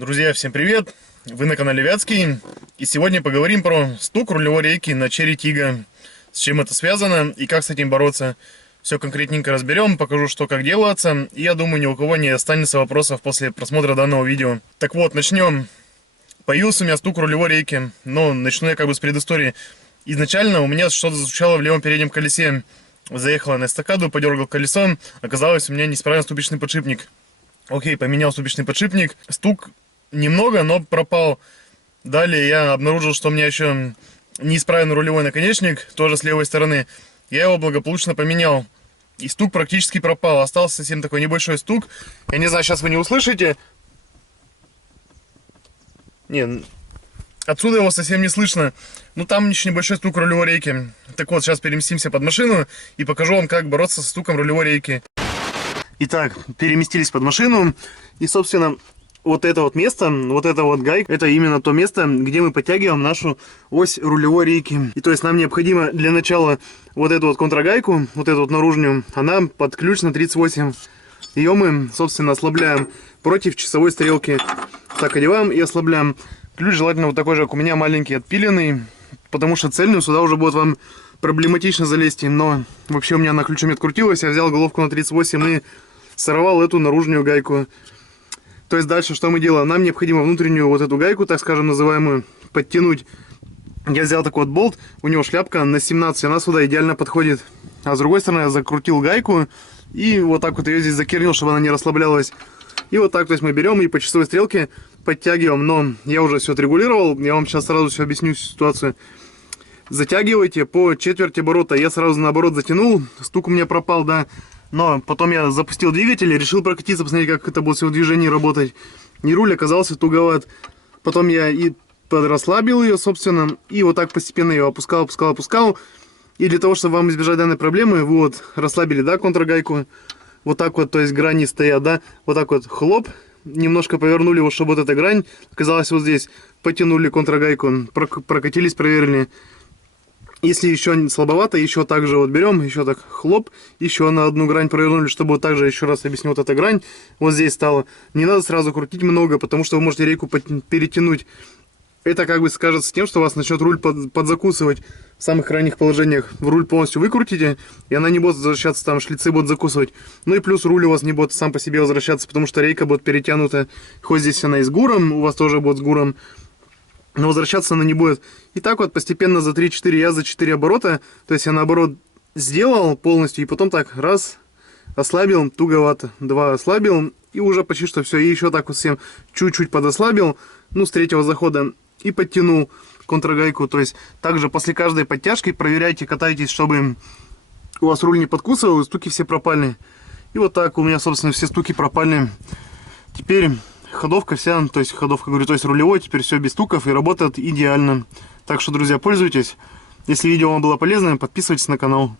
Друзья, всем привет! Вы на канале Вятский, и сегодня поговорим про стук рулевой рейки на Cherry Tiggo. С чем это связано и как с этим бороться. Все конкретненько разберем, покажу, что как делается, и я думаю, ни у кого не останется вопросов после просмотра данного видео. Так вот, начнем. Появился у меня стук рулевой рейки, но начну я с предыстории. Изначально у меня что-то звучало в левом переднем колесе. Заехала на эстакаду, подергал колесо, оказалось, у меня неисправен ступичный подшипник. Окей, поменял ступичный подшипник, стук немного, но пропал. Далее я обнаружил, что у меня еще неисправен рулевой наконечник, тоже с левой стороны. Я его благополучно поменял, и стук практически пропал. Остался совсем такой небольшой стук. Я не знаю, сейчас вы не услышите. Не, отсюда его совсем не слышно. Ну там еще небольшой стук рулевой рейки. Так вот, сейчас переместимся под машину и покажу вам, как бороться со стуком рулевой рейки. Итак, переместились под машину. И, собственно, вот это вот место, вот эта вот гайка, это именно то место, где мы подтягиваем нашу ось рулевой рейки. И то есть нам необходимо для начала вот эту вот контрагайку, вот эту вот наружную, она под ключ на 38. Ее мы, собственно, ослабляем против часовой стрелки. Так, одеваем и ослабляем. Ключ желательно вот такой же, как у меня, маленький, отпиленный, потому что цельную сюда уже будет вам проблематично залезть. Но вообще у меня на ключом открутилось, я взял головку на 38 и сорвал эту наружную гайку. То есть дальше что мы делаем? Нам необходимо внутреннюю вот эту гайку, так скажем, называемую, подтянуть. Я взял такой вот болт, у него шляпка на 17, она сюда идеально подходит. А с другой стороны я закрутил гайку и вот так вот ее здесь закернил, чтобы она не расслаблялась. И вот так, то есть мы берем и по часовой стрелке подтягиваем. Но я уже все отрегулировал, я вам сейчас сразу все объясню ситуацию. Затягивайте по четверти оборота. Я сразу наоборот затянул, стук у меня пропал, да. Но потом я запустил двигатель и решил прокатиться, посмотреть, как это будет все в движении работать. И руль оказался туговат. Потом я и подрасслабил ее, собственно, и вот так постепенно ее опускал. И для того, чтобы вам избежать данной проблемы, вы вот расслабили, да, контргайку. Вот так вот, то есть грани стоят, да. Вот так вот, хлоп, немножко повернули его, чтобы вот эта грань оказалась вот здесь. Потянули контргайку, прокатились, проверили. Если еще слабовато, еще также вот берем, еще так хлоп, еще на одну грань провернули, чтобы вот также, еще раз объясню, вот эта грань вот здесь стала. Не надо сразу крутить много, потому что вы можете рейку перетянуть. Это скажется тем, что у вас начнет руль подзакусывать в самых ранних положениях. В руль полностью выкрутите, и она не будет возвращаться, там шлицы будут закусывать. Ну и плюс руль у вас не будет сам по себе возвращаться, потому что рейка будет перетянута. Хоть здесь она и с гуром, у вас тоже будет с гуром, но возвращаться она не будет. И так вот постепенно за 3-4, я за 4 оборота, то есть я наоборот сделал полностью, и потом так раз, ослабил, туговато, 2 ослабил, и уже почти что все. И еще так вот всем чуть-чуть подослабил, ну с 3-го захода, и подтянул контрагайку. То есть также после каждой подтяжки проверяйте, катайтесь, чтобы у вас руль не подкусывал, и стуки все пропали. И вот так у меня, собственно, все стуки пропали. Теперь ходовка вся, то есть ходовка, говорю, то есть рулевой, теперь все без стуков и работает идеально. Так что, друзья, пользуйтесь. Если видео вам было полезно, подписывайтесь на канал.